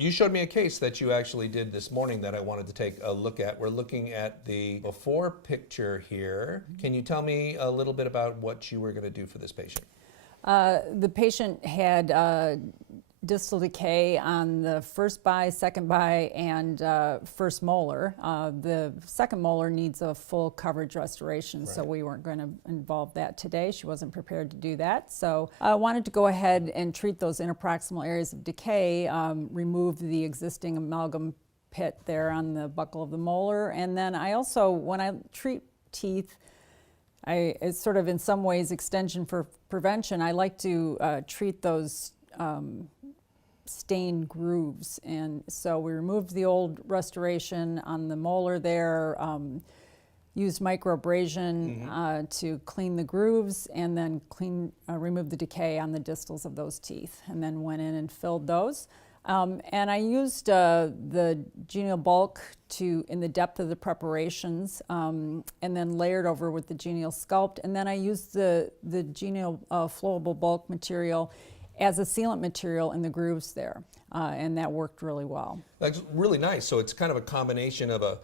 you showed me a case that you actually did this morning that I wanted to take a look at. We're looking at the before picture here. Can you tell me a little bit about what you were going to do for this patient? The patient had distal decay on the first bi, second bi, and first molar. The second molar needs a full coverage restoration, so we weren't going to involve that today. She wasn't prepared to do that. So I wanted to go ahead and treat those interproximal areas of decay, remove the existing amalgam pit there on the buccal of the molar. And then I also, when I treat teeth, it's sort of in some ways extension for prevention. I like to treat those stained grooves, and so we removed the old restoration on the molar there, used microabrasion to clean the grooves, and then remove the decay on the distals of those teeth, and then went in and filled those. And I used the G-aenial bulk in the depth of the preparations, and then layered over with the G-aenial sculpt, and then I used the G-aenial flowable bulk material as a sealant material in the grooves there, and that worked really well. That's really nice. So it's kind of a combination of a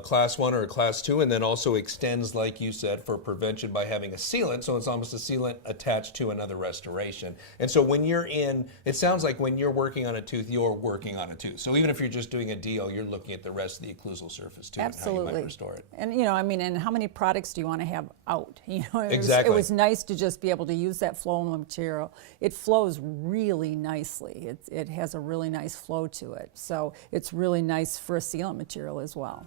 class 1 or a class 2, and then also extends, like you said, for prevention by having a sealant. So it's almost a sealant attached to another restoration. And so when you're it sounds like when you're working on a tooth, you're working on a tooth. So even if you're just doing a DO, you're looking at the rest of the occlusal surface too. Absolutely. And how you might restore it. And and how many products do you want to have out? Exactly. It was nice to just be able to use that flowable material. It flows really nicely. It has a really nice flow to it. So it's really nice for a sealant material as well.